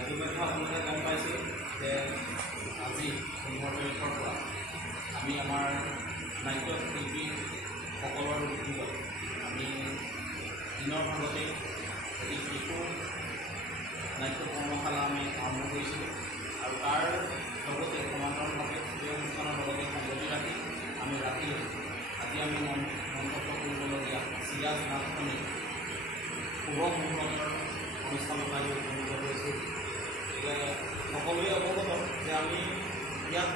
ইতিমধ্যে আপোনালোকে গম পাইছে যে আজি 15 তাৰিখৰ পৰা আমি আমাৰ নাট্যশিল্পীসকলৰ উদ্যোগত আমি দিনৰ ভাগতে এটি শিশু নাট্য কৰ্মশালা আমি আৰম্ভ কৰিছিলোঁ আৰু তাৰ লগতে সমান্তৰালভাৱে সেই অনুষ্ঠানৰ লগতে সংগতি ৰাখি আমি ৰাতিলৈ আজি আমি মন্তব্য কৰিবলগীয়া চিৰাজ নাটখনি শুভ মুহূৰ্তৰ অনুষ্ঠানত আজি উপনীত হৈছোঁ। গতিকে সকলোৱে অৱগত যে আমি ইয়াত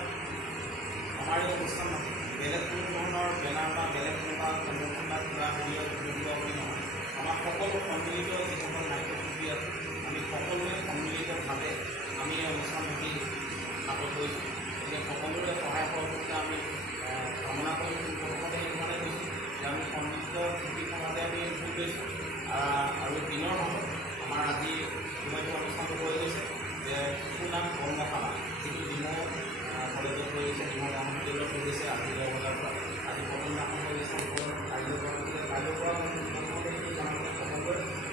আমাৰ এই অনুষ্ঠানত বেলেগ কোনো ধৰণৰ বেনাৰ বা বেলেগ কোনোবা সংগঠন বা কিবা হেৰিয়ত জড়িত বুলি নহয়, আমাৰ সকলো সন্মিলিত যিসকল নাট্যশিল্পী আছে আমি সকলোৱে সন্মিলিতভাৱে আমি এই অনুষ্ঠানটি হাতত লৈছোঁ। গতিকে সকলোৰে সহায় সহযোগিতা আমি কামনা কৰি প্ৰথমতে এইধৰণে কৈছোঁ যে আমি সন্মিলিত শিল্পী সমাজে আমি যোগ লৈছোঁ আৰু দিনৰ ভাগত আমাৰ আজি ইতিমধ্যে অনুষ্ঠানটো হৈ গৈছে যে শিশুনাম কৰ্মশালা যিটো ডিমৌ কলেজত হৈ গৈছে, ডিমৌ মহাবিদ্যালয়ত হৈ গৈছে আজি 10 বজাৰ পৰা। আজি প্ৰথমদিনাখন হৈ গৈছে কাইলৈৰ পৰা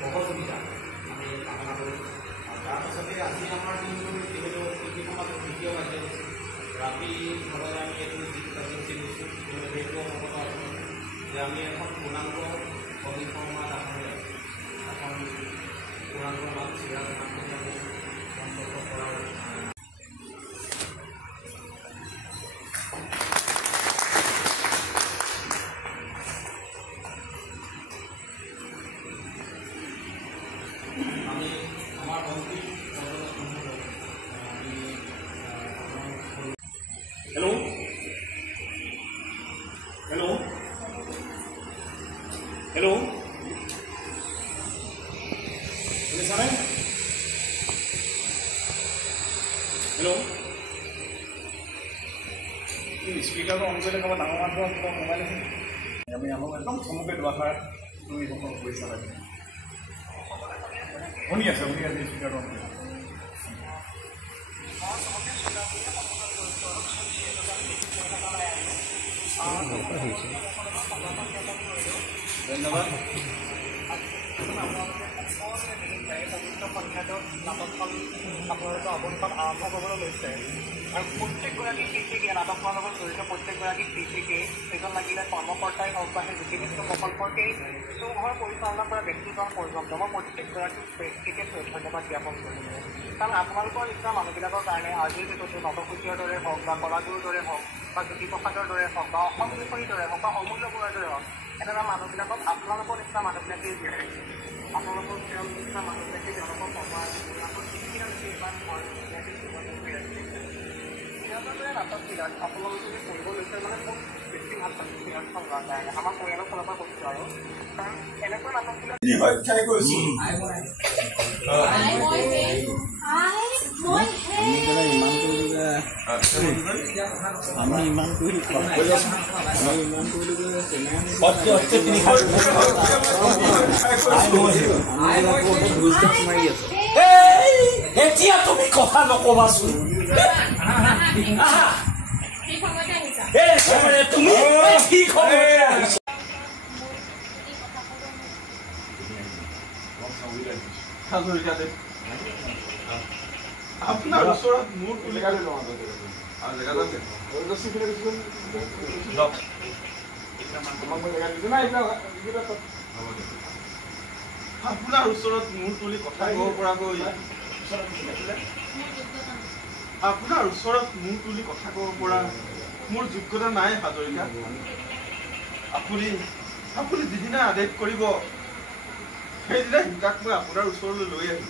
সহযোগিতা আমি কামনা কৰিছোঁ। আৰু তাৰ পাছতে আজি আমাৰ দিনটো যিহেতু শিল্পী সমাজৰ দ্বিতীয় কাৰ্যসূচী ৰাতি ভাগতে আমি এইটো যিটো কাৰ্যসূচী লৈছোঁ সেইটো অৱগত আছোঁ যে আমি এখন পূৰ্ণাংগ অভিষেকমা দাসৰে এখন পূৰ্ণাংগ নাম চিৰাজ নাটখনি আমি মন্তব্য কৰাৰ আমি আমাৰ মন্ত্ৰী হেল্ল' হেল্ল' হেল্ল' শুনিছানে? হেল্ল' স্পীকাৰটো অন কৰিলে ক'ৰবাত ডাঙৰ মানুহ কিবা মোবাইল আছে আমি আমাক একদম চমুকৈ দুআষাৰ তুমি এইসকল কৰিছা লাগে শুনি আছে স্পীকাৰটো অন কৰি ধন্যবাদ। আপোনালোকে অৱস্থান আৰম্ভ কৰিবলৈ লৈছে আৰু প্ৰত্যেকগৰাকী শিল্পীকে নাটকখনৰ লগত জড়িত প্ৰত্যেকগৰাকী শিল্পীকে এজন লাগিলে কৰ্মকৰ্তাই হওক বা সেই জ্যোতিবিষ্ট প্ৰকল্পকেই চৌঘৰ পৰিচালনা কৰা ব্যক্তিজন পৰ্যন্ত মই প্ৰত্যেকগৰাকী ব্যক্তিকে ধন্যবাদ জ্ঞাপন কৰিছোঁ। কাৰণ আপোনালোকৰ নিচিনা মানুহবিলাকৰ কাৰণে আজিৰ ভিতৰতো নটসূৰ্যৰ দৰে হওক বা কলাগুৰুৰ দৰে হওক বা জ্যোতিপ্ৰসাদৰ দৰে হওক বা অসম বিপৰীৰ দৰে হওক বা অমূল্য বৰুৱাৰ দৰে হওক এনেকুৱা মানুহবিলাকক আপোনালোকৰ নিচিনা মানুহবিলাকেই বিচাৰিছে। আপোনালোকৰ নিচিনা মানুহবিলাকে তেওঁলোকৰ সমাজ নাটকবিলাক আপোনালোকে যদি কৰিব লৈছে মানে মোক বেছি ভাল পাইছোঁ চিৰাজখন লোৱাৰ কাৰণে আমাৰ পৰিয়ালৰ ফালৰ পৰা কৈছোঁ আৰু কাৰণ এনেকুৱা নাটকবিলাক ইমান কৰি এতিয়া তুমি কথা নকবাচোন তুমি কি আপোনাৰ ওচৰত মোৰ আপোনাৰ ওচৰত মূৰ তুলি কথা ক'ব পৰাকৈ আপোনাৰ ওচৰত মূৰ তুলি কথা ক'ব পৰা মোৰ যোগ্যতা নাই হাজৰিকা। আপুনি যিদিনা আদেশ কৰিব সেইদিনা সীতাক মই আপোনাৰ ওচৰলৈ লৈ আহিম।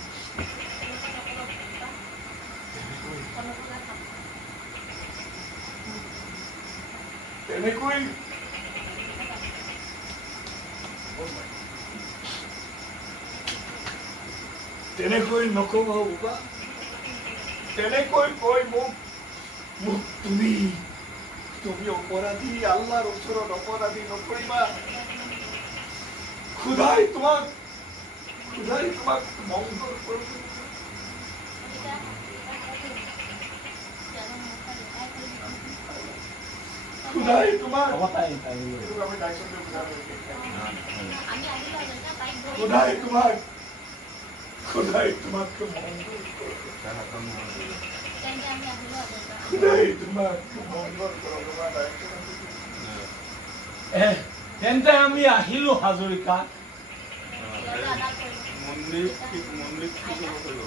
তেনেকৈ নকব বাবা, তেনেকৈ কৈ মোক তুমি অপৰাধী, আল্লাহৰ ওচৰত অপৰাধী নকৰিবা। খুদাই তোমাক মংগল কৰিব। খুদাই তোমাক খুদাই তোমাকে মঙ্গল কৰো খুদাই তোমাকে মঙ্গল কৰো তেন্তে আমি আহিলো হাজৰিকা মন্দিৰ ঠিক কৰিব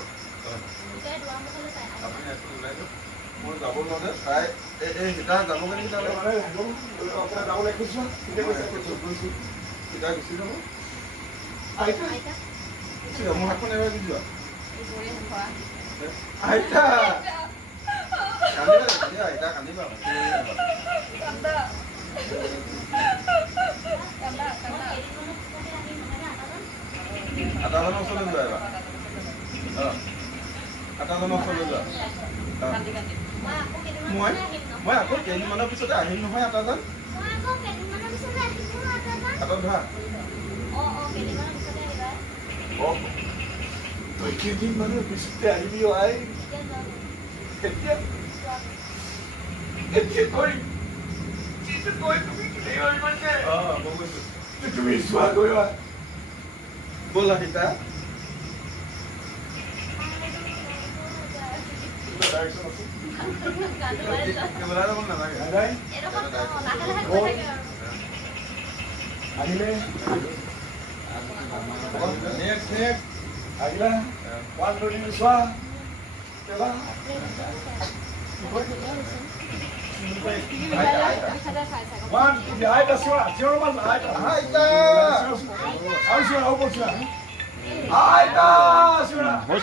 আপুনি ইয়াত ওলাই যাওক মই যাব নোৱাৰে প্ৰায় এই সীতা যাবগৈ নেকি তালৈ আপোনাৰ যাবলৈ খুজিছো সীতা গুচি যাব আইতা গুচি যাব মোৰ হাতখন এবাৰ দি যোৱা আইতা কান্দিবা আইতা কান্দিবা আটাজনৰ ওচৰলৈ যোৱা এবাৰ আটাজনৰ ওচৰলৈ যোৱা মই আকৌ কেইদিনমানৰ পিছতে আহিম নহয় আটাজন হাতত ধৰা তই কেইদিনমানৰ পিছতে আহিবি আই এতিয়া কৰিম যিটো কৈ তুমি তুমি চোৱা গৈ ব'লা সীতা আহিলে আহিলা পাঁচ ধৰি চোৱা আইতা চোৱা চিঞৰ মাছ আইতা আইতা আৰু চিঞৰা হ'ব চোৱা আইতা চিঞৰা আৰু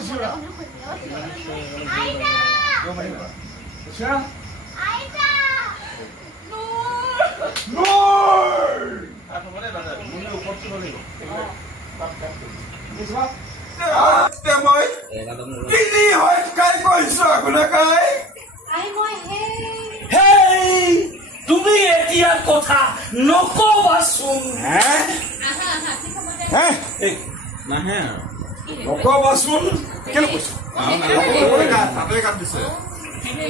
চিঞৰা চিঞৰা তুমি এতিয়াৰ কথা নকবাচোন নাহে নকবাচোন কেলে কৈছো হাতেৰে কাট দিছে তিনি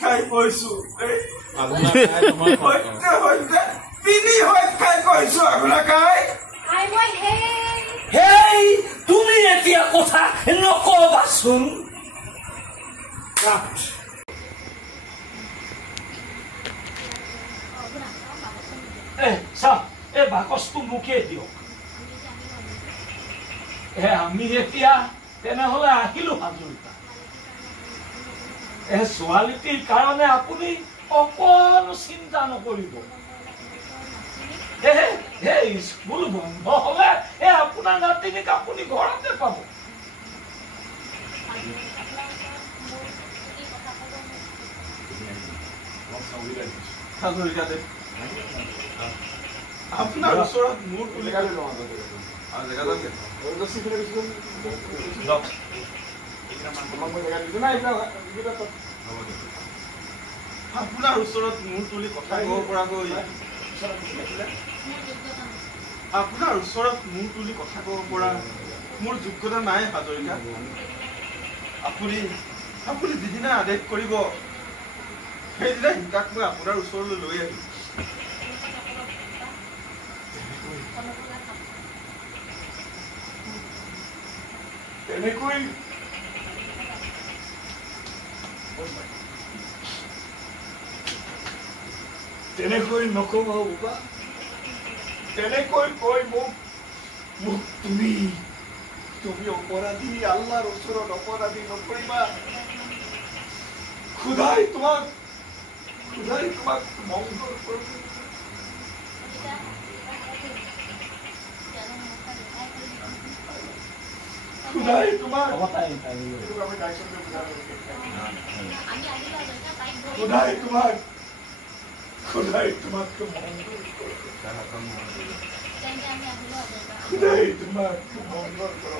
খাই কৈছো তিনি খাই কৈছো আপোনাক হেই তুমি এতিয়া কথা নকবাচোন চাওক এই বাকচটো মোকে দিয়ক আমি এতিয়া তেনেহলে আহিলো হাজৰিকা ছোৱালীটিৰ কাৰণে আপুনি অকণো চিন্তা নকৰিব স্কুল বন্ধ হলে আপোনাৰ নাতিনীক আপুনি ঘৰতে পাব হাজৰিকা দেৱ আপোনাৰ ওচৰত মোৰ তুলি আপোনাৰ ওচৰত মোৰ তুলি কথা ক'ব পৰাকৈ আপোনাৰ ওচৰত মোৰ তুলি কথা ক'ব পৰা মোৰ যোগ্যতা নাই হাজৰিকা আপুনি যিদিনা আদেশ কৰিব সেইদিনা সীতাক মই আপোনাৰ ওচৰলৈ লৈ আহিম তেনেকৈ নকব বাবা তেনেকৈ কৈ মোক তুমি অপৰাধী আল্লাহৰ ওচৰত অপৰাধী নকৰিবা খুদাই তোমাক মঙ্গল কৰিব খুদাই তোমাক খুদাই তোমাকে মঙ্গল কৰো খুদাই তোমাকে মঙ্গল কৰো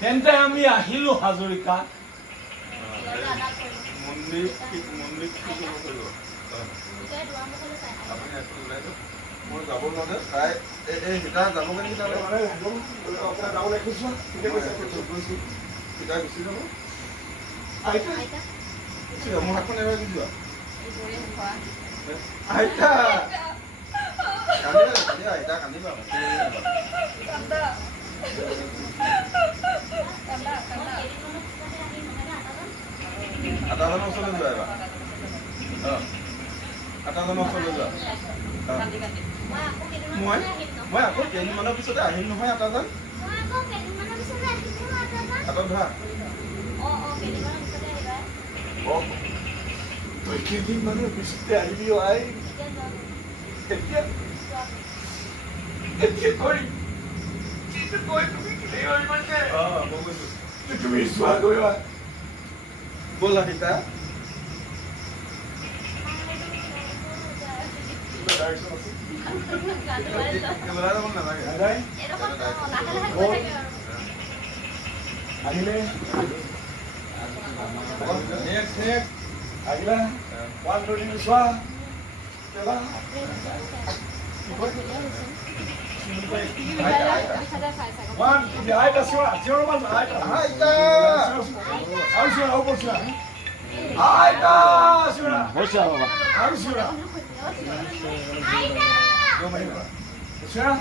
তেন্তে আমি আহিলো হাজৰিকা মন্দিৰ ঠিক কৰিব আপুনি ইয়াত ওলাই যাওক মই যাব নোৱাৰে প্ৰায় এই সীতা যাবগৈ নেকি তালৈ আপোনাৰ যাবলৈ খুজিছো সীতা গুচি যাব আইতা গুচি যাব মোৰ হাতখন এবাৰ দি যোৱা আইতা আইতা কান্দিবা আটাজনৰ ওচৰলৈ যোৱা এবাৰ আটাজনৰ ওচৰলৈ যোৱা মই আকৌ কেইদিনমানৰ পিছতে আহিম নহয় আটাজন হাতত ধৰা তই কেইদিনমানৰ পিছতে আহিবি আই এতিয়া কৰিম তুমি চোৱা গৈ ব'ল আহিতা কেমেৰা যাব নালাগে আহিলে আহিলা ওৱান টুৱেণ্টি চোৱা আইতা চোৱা চিঞৰ আইতা আইতা আৰু চোৱা হ'ব চোৱা আইতা চোৱা আৰু চোৱা চোৱা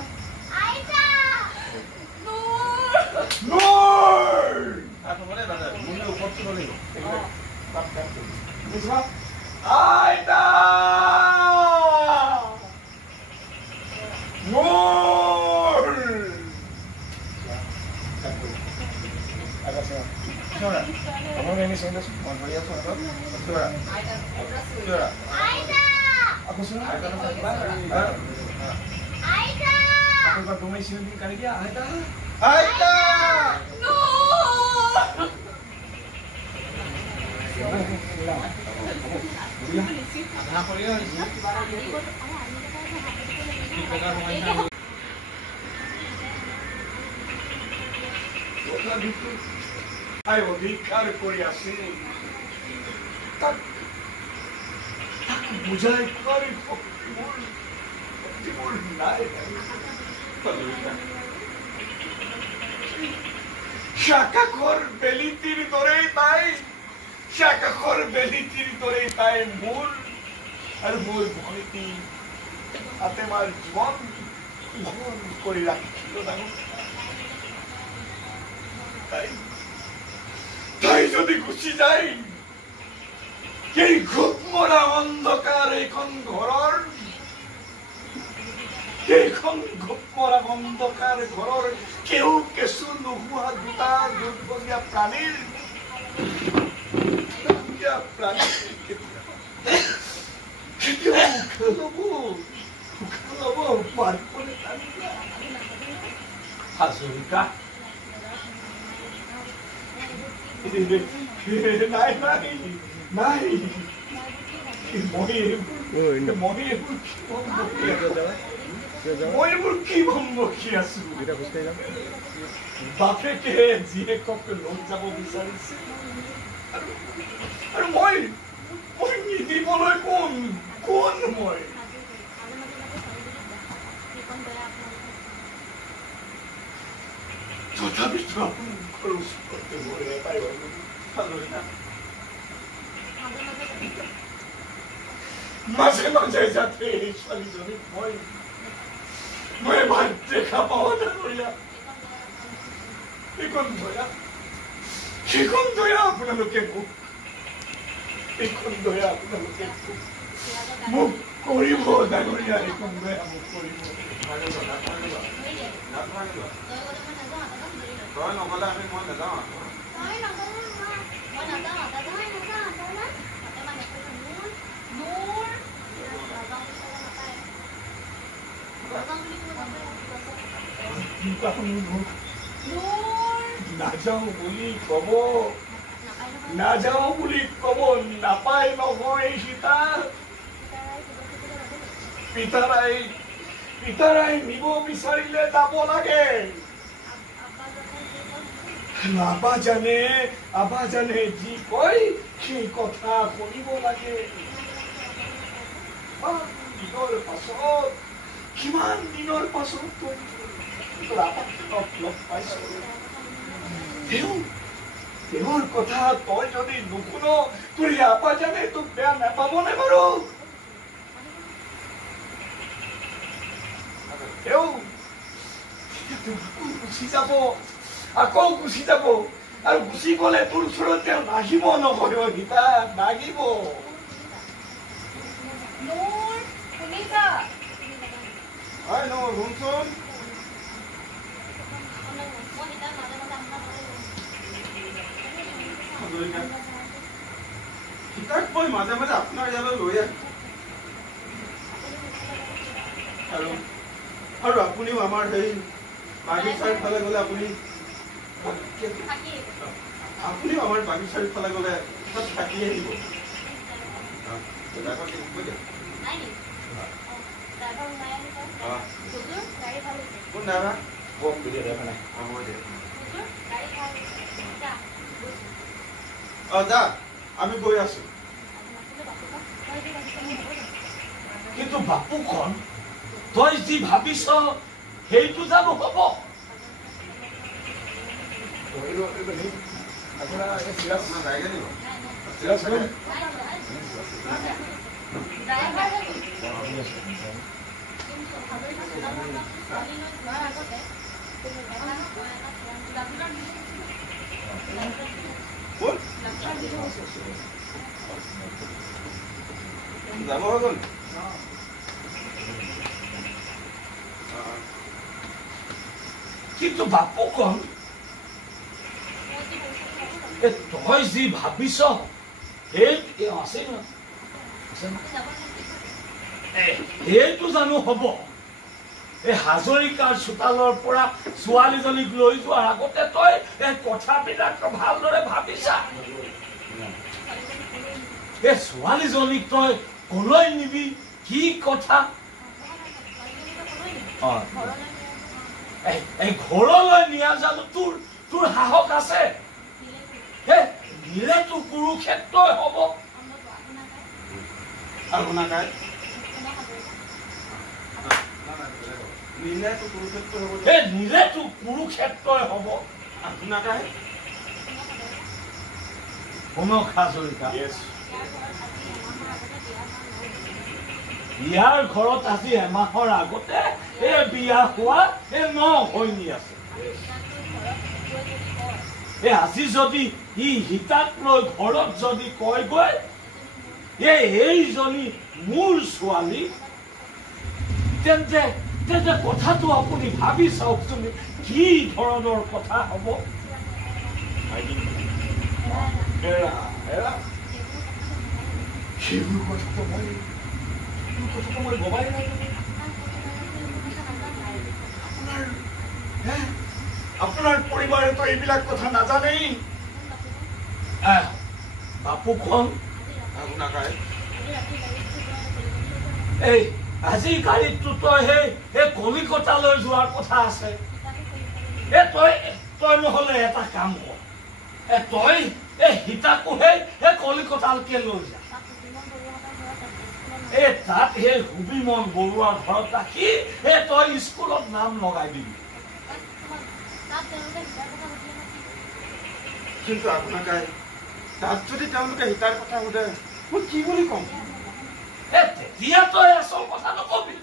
Lord! Aida! Lord! I অধিকার করে আসি তাক বুঝাই করে শাখাখর বেলিতির দরেই তাই শাখাখর বেলিতির দরেই তাই মূল আর মূল ভয়টি হাতে মার জীবন গ্রহণ করে রাখছিল তাই যদি গুছি যাই এই ঘুমরা অন্ধকার এখন ঘরর এইখন ঘুমরা অন্ধকার ঘরর কেউ কেঁচু নোহোৱা দুটা দুৰ্বলীয়া প্ৰাণীৰ হাজৰিকা নাই নাই নাই মই এইবোৰ কি বকি আছো বাপেকে জীয়েকক লৈ যাব বিচাৰিছে আৰু মই নিদিবলৈ কোন মই তথাপিতো আপোনালোকৰ ওচৰতে মই এটাই মাজে মাজে যাতে এই ছোৱালীজনীক মই ভাত দেখা পাওঁ ডাঙৰীয়া সেইখন দয়া আপোনালোকে মোক কৰিব ডাঙৰীয়া সেইখন দয়া মোক কৰিব তই নগলে আমি মই নাযাওঁ নাযাওঁ বুলি কব নাপায় নহয় সীতা পিতাৰাই নিব বিচাৰিলে যাব লাগে আবাজানে যি কয় সেই কথা শুনিব লাগে কিমান দিনৰ পাছত লগ পাইছো তেওঁৰ কথা তই যদি নুশুন তোৰ আবাজানে তোক বেয়া নাপাবনে বাৰু তেওঁ গুচি যাব আকৌ গুচি যাব আৰু গুচি গ'লে তোৰ ওচৰত তেওঁ নাহিব নকৰিব গীতা নাহিব হয় ন শুনচোন সীতাক মই মাজে মাজে আপোনাৰ ইয়ালৈ লৈ আহোঁ আৰু আপুনিও আমাৰ সেই বাগিচাৰ ফালে গ'লে আপুনিও আমাৰ বাগিচাৰ ফালে গ'লে তাত থাকি আহিব কোন দাদা যা আমি গৈ আছো কিন্তু বাপুখন তই যি ভাবিছ সেইটো জানো হ'ব যাব হৈ গ'ল কিন্তু বাপুখন তই যি ভাবিছ সেইটো জানো হ'ব এই হাজৰিকাৰ চোতালৰ পৰা ছোৱালীজনীক লৈ যোৱাৰ আগতে তই এই কথাবিলাক ভালদৰে ভাবিছা এই ছোৱালীজনীক তই কলৈ নিবি কি কথা এই ঘৰলৈ নিয়া জানো তোৰ সাহস আছে নিলে তোৰ কুৰুক্ষেত্ৰই হ'ব আপোনাকাই নিলে তোৰ কুৰুক্ষেত্ৰই হ'ব আপোনাকাই কনক হাজৰিকা ইয়াৰ ঘৰত আজি এমাহৰ আগতে এই বিয়া হোৱা এই 9 হৈনি আছে আজি যদি ই হিতাক লৈ ঘৰত যদি কয়গৈ এইজনী মোৰ ছোৱালী তেন্তে কথাটো আপুনি ভাবি চাওকচোন কি ধৰণৰ কথা হ'ব সেইবোৰ কথাটো মই ভবাই নাই আপোনাৰ পৰিবাৰেতো এইবিলাক কথা নাজানেই বাপুখন আপোনাকাই এই আজি গাড়ীটো তই সেই কলিকতালৈ যোৱাৰ কথা আছে তই নহলে এটা কাম কৰ তই এই সীতাকো সেই কলিকতালৈকে লৈ যা তাত সেই হুবিমন বৰুৱাৰ ঘৰত ৰাখি তই স্কুলত নাম লগাই দিবি কিন্তু আপোনাকাই তাত যদি তেওঁলোকে সীতাৰ কথা সোধে মই কি বুলি ক'ম তেতিয়া তই আচল কথা নকবি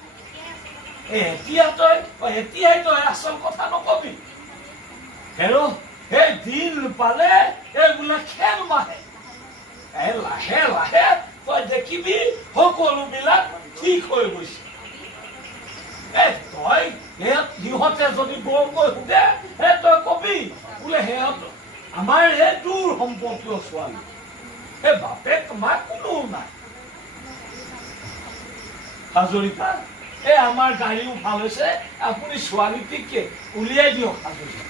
এতিয়াই তই আচল কথা নকবি সেই দিন পালে এইবোলে খেল মাহে লাহে লাহে তই দেখিবি সকলোবিলাক ঠিক হৈ গৈছে তই সিহঁতে যদি বৰকৈ সোধে তই কবি বোলে সিহঁত আমাৰ এই দূৰ সম্পৰ্কীয় ছোৱালী বাপেক তোমাৰ কোনো নাই হাজৰিকা আমাৰ গাড়ীও ভাল হৈছে আপুনি ছোৱালীটিকে উলিয়াই দিয়ক হাজৰিকা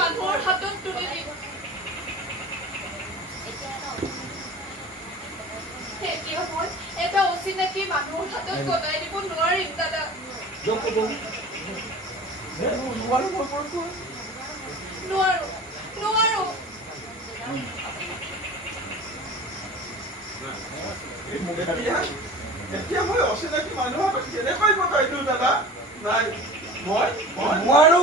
মানুহৰ হাতত তুলি দিব এতিয়া মই এটা অচিনাকি মানুহৰ হাতত গতাই দিব নোৱাৰিম দাদা নোৱাৰো এতিয়া মই অচিনাকি মানুহৰ কেনেকৈ গতাই দিওঁ দাদা নাই নোৱাৰো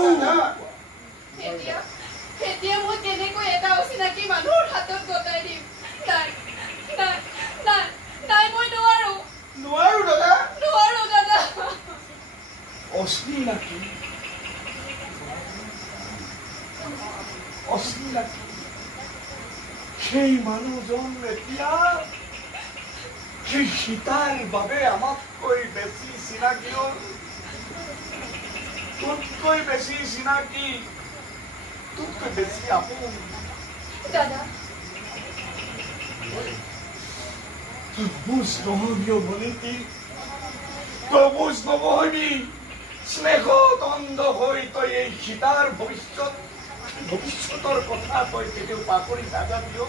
এতিয়া মই কেনেকৈ এটা অচিনাকি মানুহৰ হাতত গতাই দিম নাই নাই নাই নাই মই নোৱাৰো দাদা নোৱাৰো দাদা অচিনাকি সেই মানুহজন এতিয়া সেই সীতাৰ বাবে আমাতকৈ বেছি চিনাকি হ'ল তোতকৈ বেছি চিনাকি তোতকৈ বেছি আপোন দাদা বুজ নহবিও ভনীতি বুজ নবহিবি স্নেহত অন্ধ হৈ তই এই সীতাৰ ভৱিষ্যতৰ কথা তই কেতিয়াও পাহৰি নাযাবিও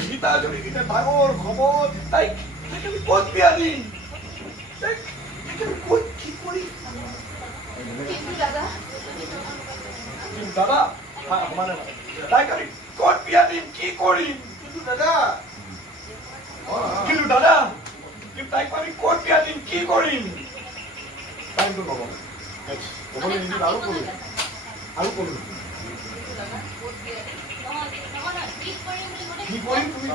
সীতা যদি কিনে ডাঙৰ খবৰ তাইক ক'ত বিয়া দিম ক'ত কি কৰি কিন্তু দাদা মানে তাইক আমি ক'ত বিয়া দিম কি কৰিম কিন্তু দাদা তাইক আমি ক'ত বিয়া দিম কি কৰিম টাইমটো নকওঁ ক'বলৈ নিদিম আৰু ক'লো কি কৰিম তুমি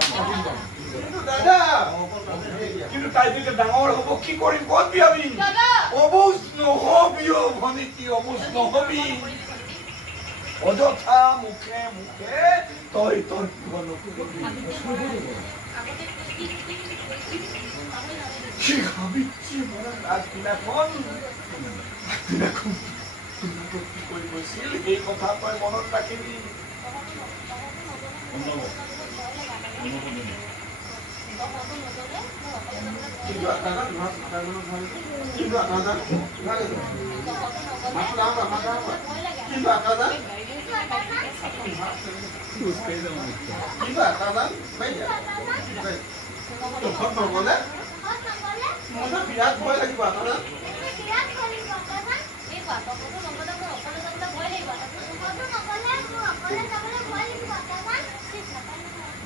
কিন্তু তাই যেতিয়া ডাঙৰ হ'ব কি কৰিম ক'ত বিয়াবি অবুজ নহবিও ভনীতি অবুজ নহবি অযথা মুখে মুখে তই তোৰ সাবিত্ৰী মনত আগদিনাখন কি কৰি গৈছিল এই কথা তই মনত ৰাখিবি বিৰাট ভয় লাগিব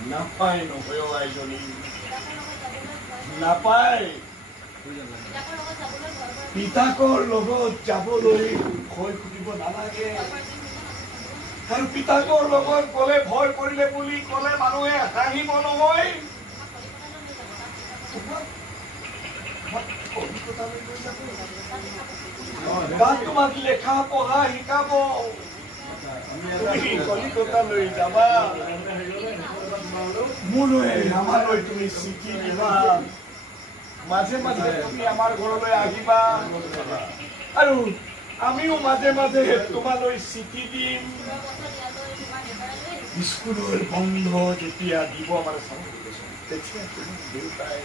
নাপায় নহয় আইজনী নাপায় পিতাকৰ লগত যাবলৈ ভয় কৰিব নালাগে আৰু পিতাকৰ লগত গ'লে ভয় কৰিলে বুলি ক'লে মানুহে হাঁহিব নহয় তোমাক লেখা পঢ়া শিকাব তুমি কলিকতালৈ যাবা মোলৈ আমালৈ তুমি চিঠি দিবা মাজে মাজে তুমি আমাৰ ঘৰলৈ আহিবা আৰু আমিও মাজে মাজে তোমালৈ চিঠি দিম স্কুলৰ বন্ধ যেতিয়া দিব আমাৰ তেতিয়া তুমি দেউতাই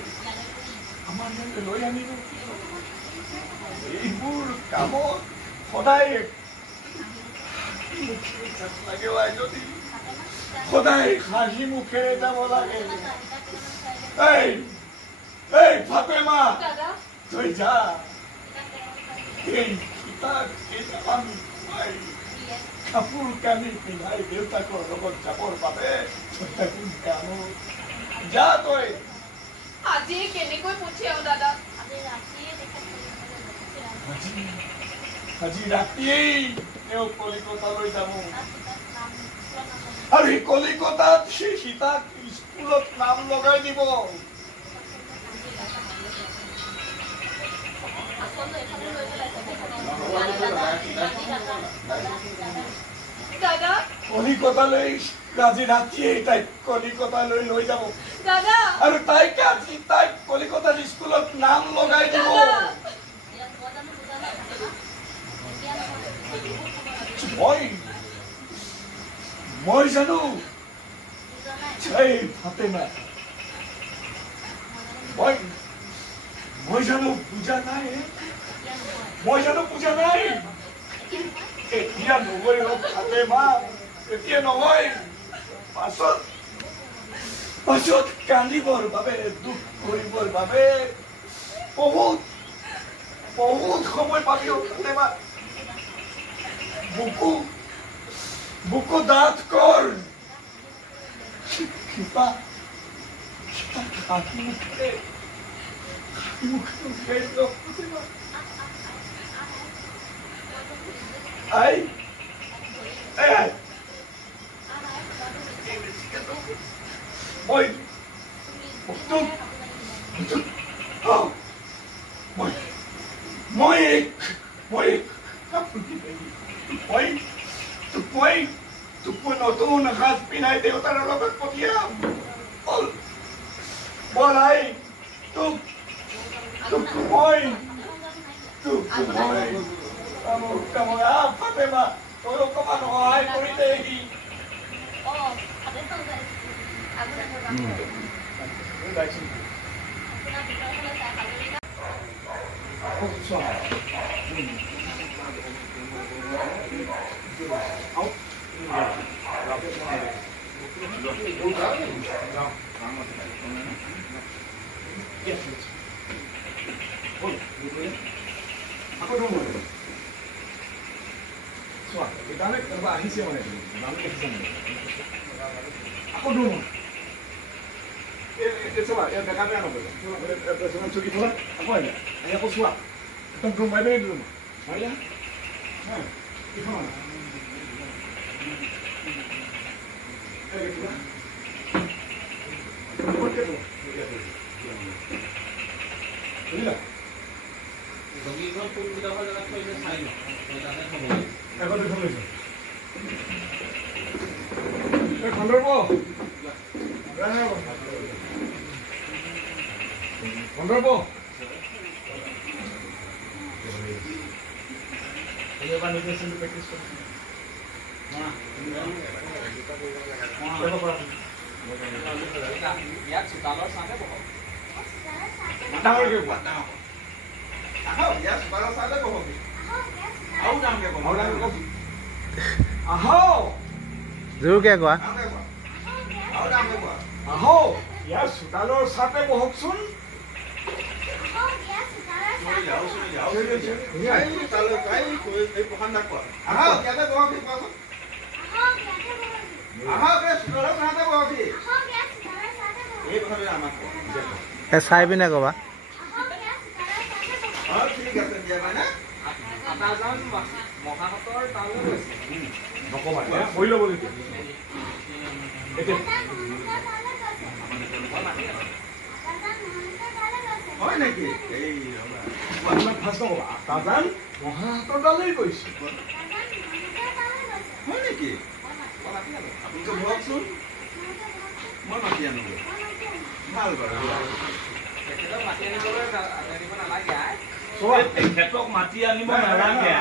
আমাৰ ইয়ালৈ লৈ আনিব এইবোৰ কামত সদায় সদায় হাঁহি মুখেৰে যাব লাগে এই ফাতেমা তই যা এই সীতাক কেইটামান কাপোৰ কানি পিন্ধাই দেউতাকৰ লগত যাবৰ বাবে যা তই আজি কেনেকৈ পঠিয়াও দাদা আজি ৰাতিয়েই তেওঁ কলিকতালৈ যাব আৰু সেই কলিকতাত সেই সীতাক স্কুলত নাম লগাই দিব দাদা কলিকতালৈ আজি ৰাতিয়েই তাইক কলিকতালৈ লৈ যাব দাদা আৰু তাইক আজি তাইক কলিকতাৰ স্কুলত নাম লগাই দিব মই জানো ফাতেমা মই জানো পূজা নাই এতিয়া নগৈ ফাতেমা এতিয়া নহয় পাছত কান্দিবৰ বাবে দুখ কৰিবৰ বাবে বহুত সময় পাবি ফাতেমা বুকু দাঁত কৰ হাঁহি মুখে তোক নতুন সাজ পিন্ধাই দেউতাৰ লগত পঠিয়াম বল আই তোক মই ফাতেমা তোৰ অকমান সহায় কৰি দেহি আহিছে মানে আকৌ ধুম দেখা বেয়া নকৰিব চুকি থলা আকৌ আহিলা আহি আকৌ চোৱা একদম ধুম মাৰিলে ধুম মাৰিলা জগিখন কোনবিলাকৰ জেগাত থৈছে চাই লওঁ তাতে থ'ব খন্দৰ্প খন্দৰ্প প্ৰেক্টিছ ইয়াত চোতালৰ চাওঁতে বহক ডাঙৰকৈ কোৱা জোৰকে কোৱা আহো ইয়াৰ চোতালৰ চাতে বহকচোন চাই পিনে কবা হৈ ল'ব হয় নেকি ফাৰ্ষ্ট নকবা তাজান মহাহাতৰ তালৈ গৈছে হয় নেকি আপোনালোকে বহকচোন মই মাতি আনোগৈ ভাল বাৰু তেখেতক মাতি আনিব নালাগে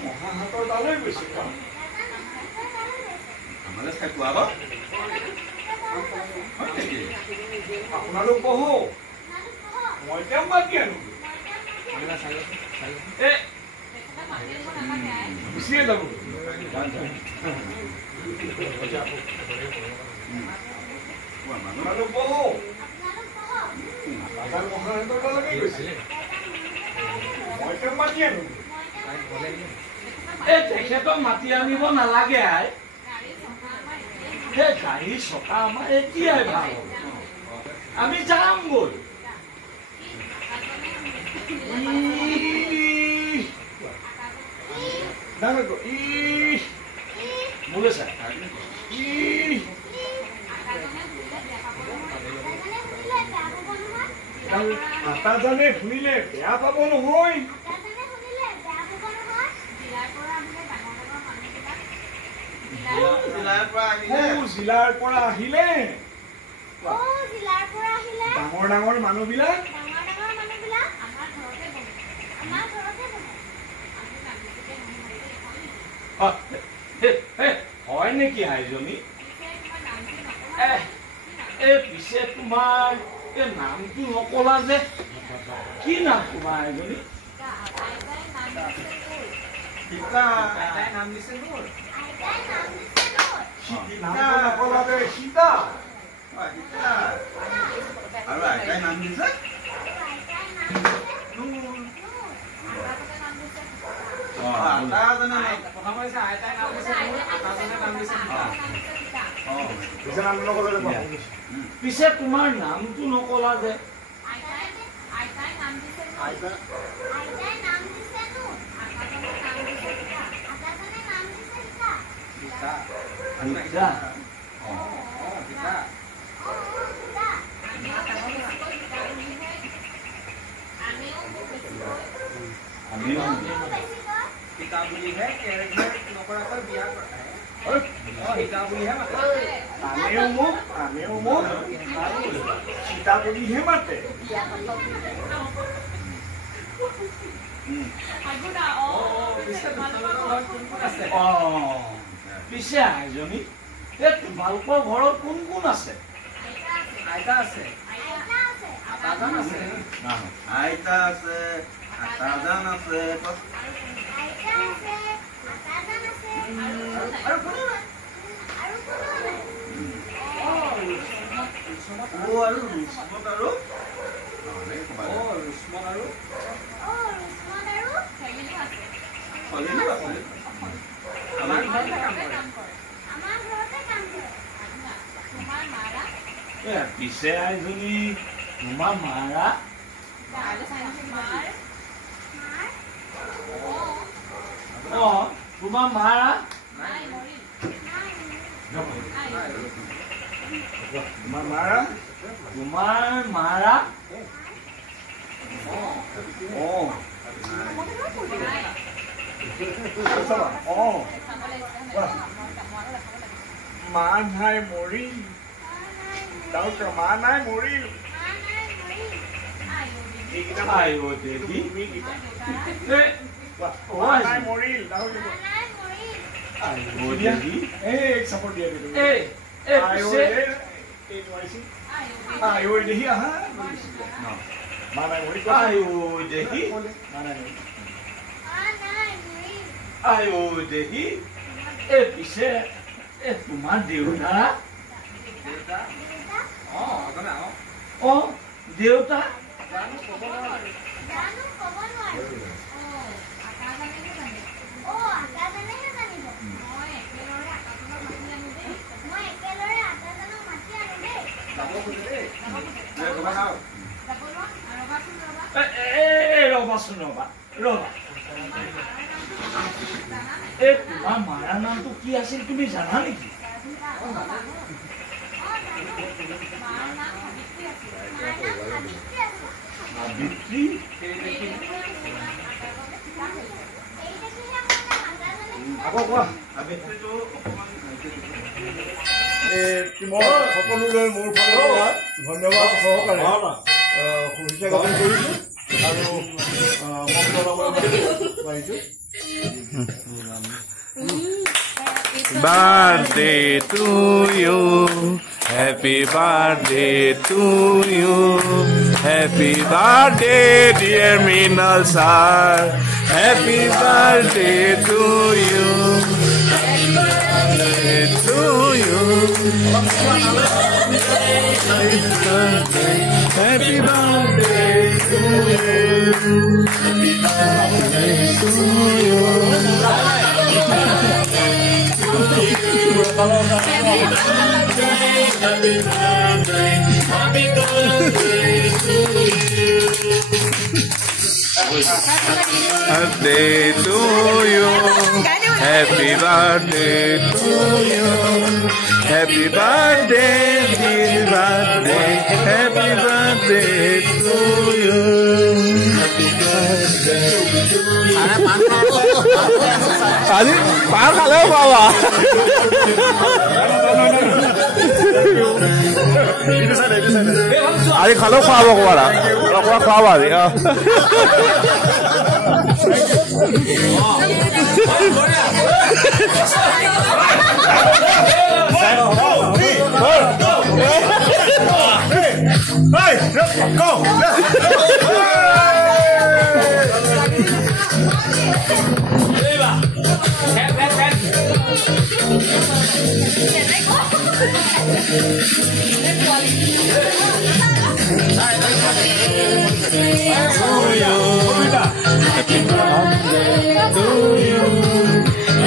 মহাহাতৰ তালৈ গৈছে আমালে চাই কোৱা হয় নেকি আপোনালোক বহো মই তেওঁ মাতি আনো গুচিয়ে যাব আপোনালোক বহো মহাহাতৰ তালৈকে গৈছে মই তেওঁ মাতি আনো তেখেতক মাতি আনিব নালাগে আই গাড়ী চকা আমাৰ এতিয়াই ভাল হ'ব আমি যাম গৈ মোলে চাই আটাজানে শুনিলে বেয়া পাব নহয় জিলাৰ পৰা আহিলে ডাঙৰ ডাঙৰ মানুহবিলাক হয় নেকি আইজনী পিছে তোমাৰ নামটো নকলা যে কি নাম তোমাৰ আইজনী নাম দিছে মোৰ সীতা আৰু আইতাই নাম দিছে পিছে তোমাৰ নামটো নকলা যে বুলিহে কেৰেক্টাৰ নকৰাকৈ বিয়া কৰায় শিকা বুলিহে মাতে আমিও মোক সীতা বুলিহে মাতে পিছে আইজনী তোমালোকৰ ঘৰত কোন কোন আছে আইতা আছে আটাজান আছে আইতা আছে আটাজান আছে আৰু কোনো নাই আৰু ৰুচমত আৰু সলিলো আছে আমাৰ ঘৰতে কাম কৰে পিছে আইজনী তোমাৰ মাৰা তোমাৰ মাৰা তোমাৰ মাৰা মা নাই মৰিল ডাক্তৰ মা নাই মৰিল নাই মৰিল চাপৰ্ট দিয়া দেহি আহা মা নাই মৰি দেহি পিছে তোমাৰ দেউতা দেউতা ৰবাচোন ৰবা তোমাৰ মাৰাৰ নামটো কি আছিল তুমি জানা নেকি সাবিত্ৰী আকৌ কোৱা সাবিত্ৰীটো সকলোলৈ মোৰ ফালৰ পৰা ধন্যবাদ সহকাৰে শুভেচ্ছা জ্ঞাপন কৰিছো আৰু Birthday to you, happy birthday to you, happy birthday dear Minal sir, happy birthday to you, happy birthday to you, happy birthday to you. Birthday to you, happy birthday to you, happy birthday, dear birthday, happy birthday to you, happy birthday. আজি পাৰ খালেও পাবা আজি খালেও খুৱাব ক'বাৰা অকণমান খুৱাব আজি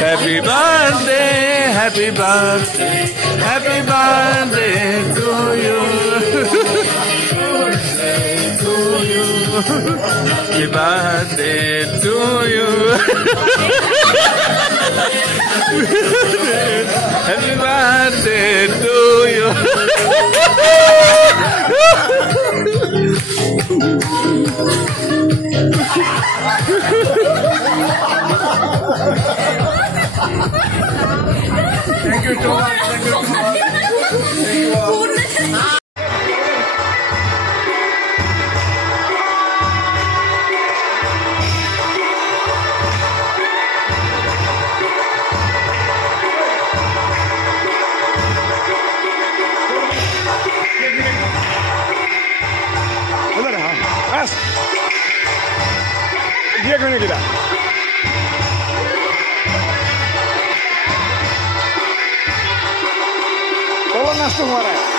Happy birthday, happy birthday, happy birthday to you. Happy birthday to you. Happy birthday to you. Thank you so much. Thank you so much. Yes. Dia kena kita. Tolong langsung mana?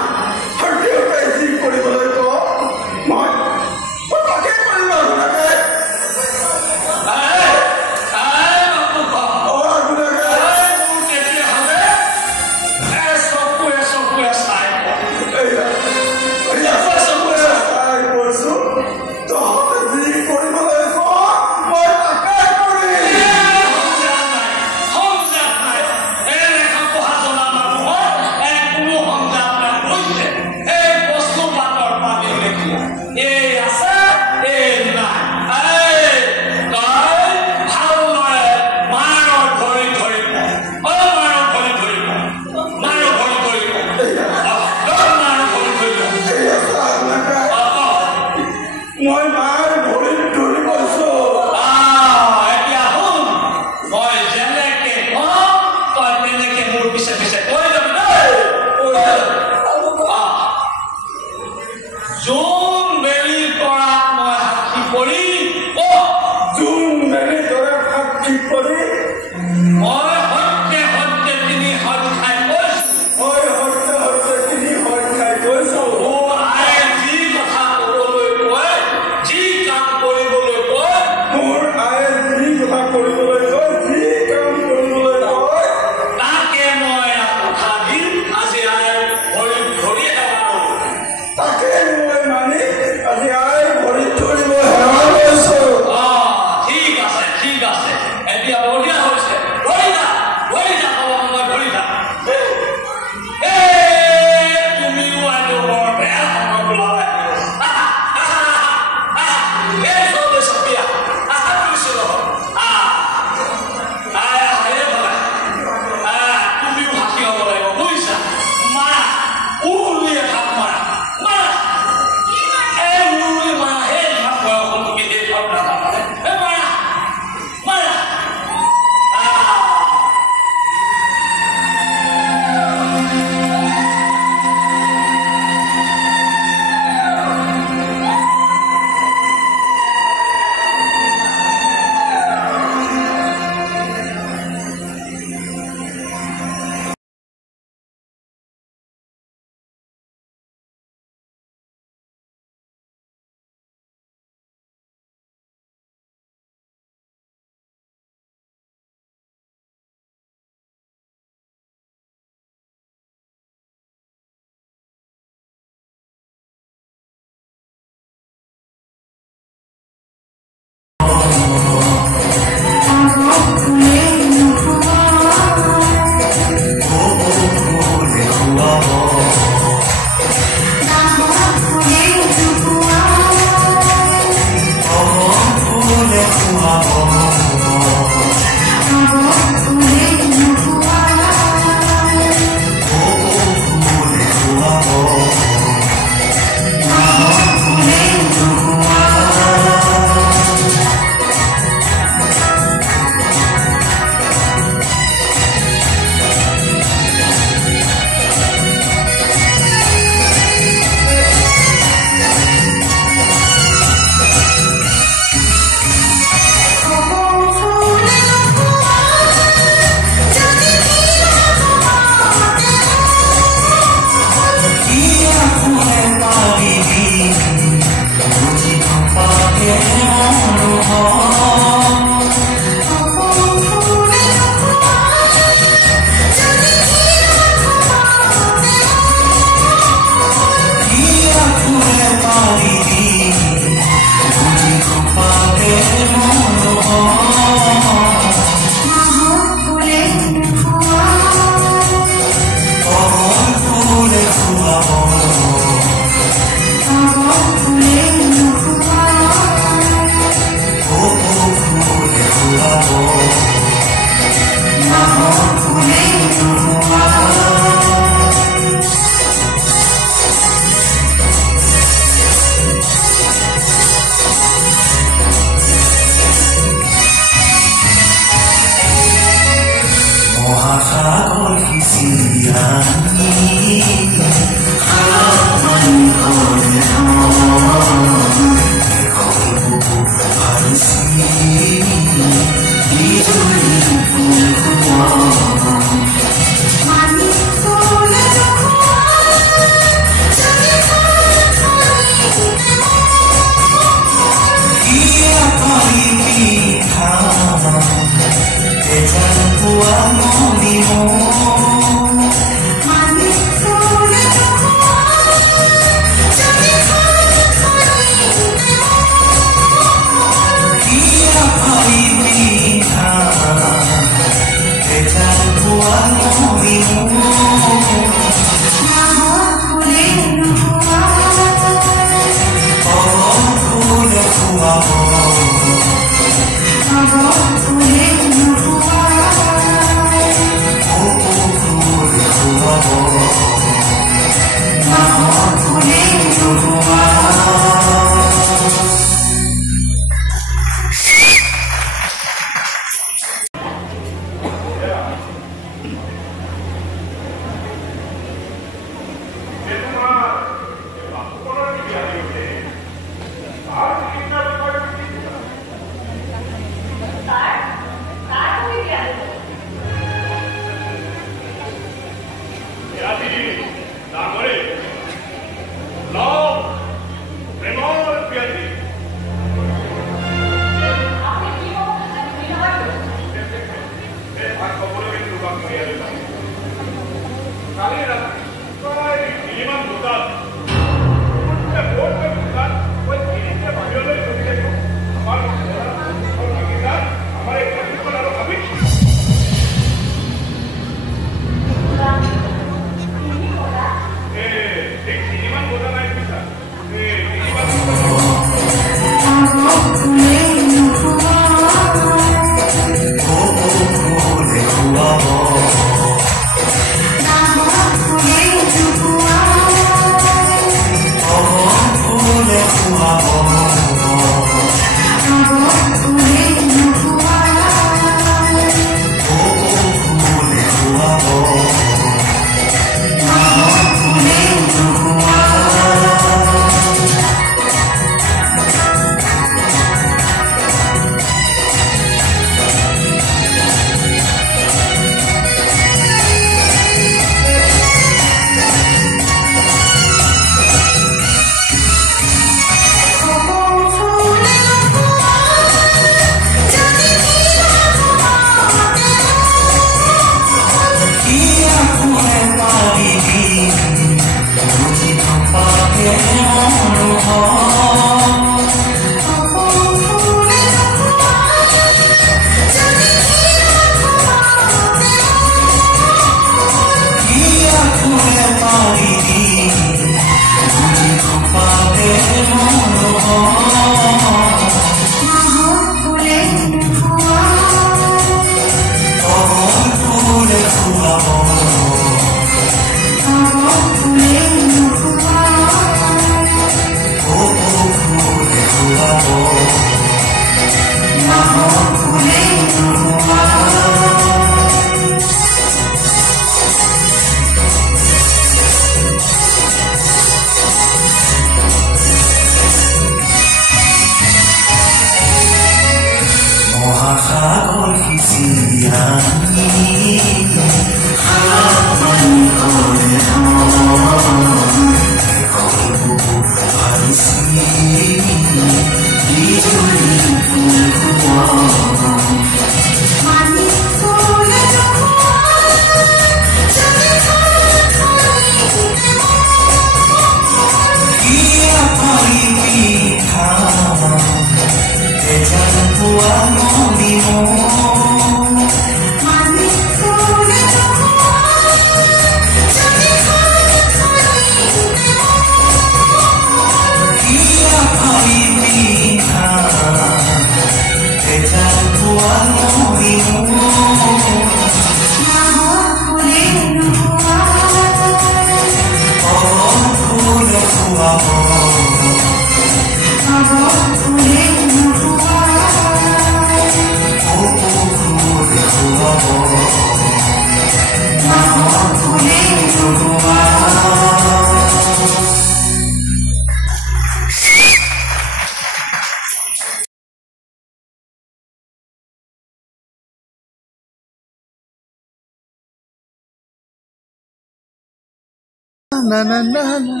Na na na na.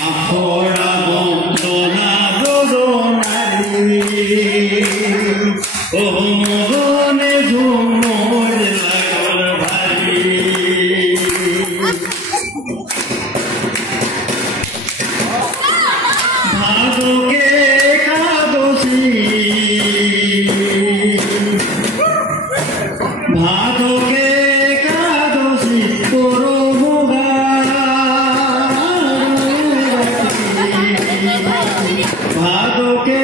Ahora bondona rodonari, ohone zumor lagar bhari. Bhado ke kadosi. भादो के कादोसी कोरो होगा भादो के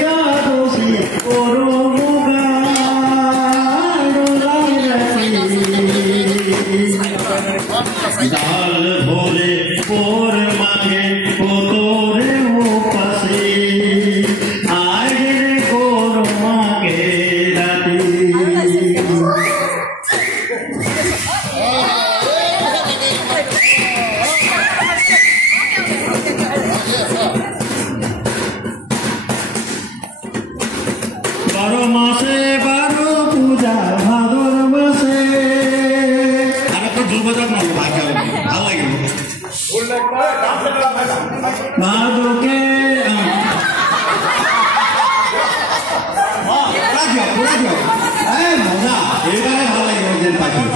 कादोसी कोरो होगा दाल भोले पोर मागे पोतोरे हो पासे आगे कोरो मागे दादी बारो मासे बारो पूजा भादर मासे आरो तो दुर्बदर न भाग्य ভাল লাগিব भादो के এইবাৰে ভাল লাগিব যেন পাইছোঁ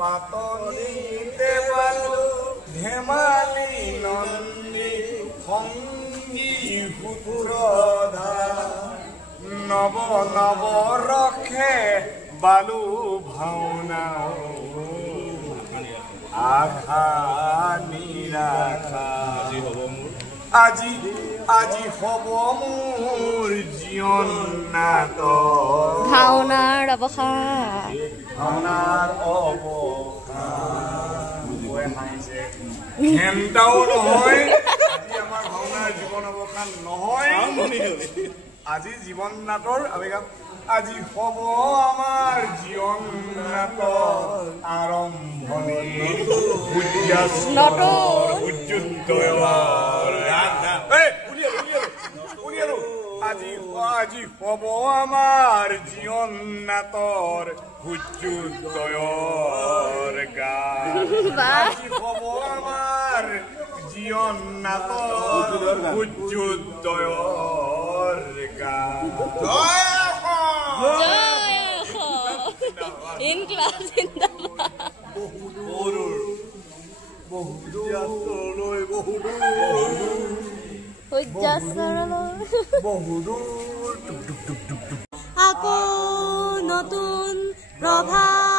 পাতনিতে বালু ধেমালি নন্দ সংগী সুতোৰধা নৱ নৱ ৰখে বালু ভাওনা আশা নিৰাশা আজি আজি হব মোৰ জীৱন নাটক ভাওনাৰ অৱসান ভাওনাৰ অৱসান ঘেণ্টাও নহয় আজি আমাৰ ভাওনাৰ জীৱন অৱসান নহয় আজি জীৱন নাটৰ আমি আজি হব আমাৰ জীৱন নাটৰ আৰম্ভণি আজি আজি হব আমাৰ জীৱন নাটৰ সূৰ্যোদয়ৰ গান আজি হব আমাৰ জীৱন নাটৰ সূৰ্যোদয়ৰ গান আকৌ নতুন প্ৰভাত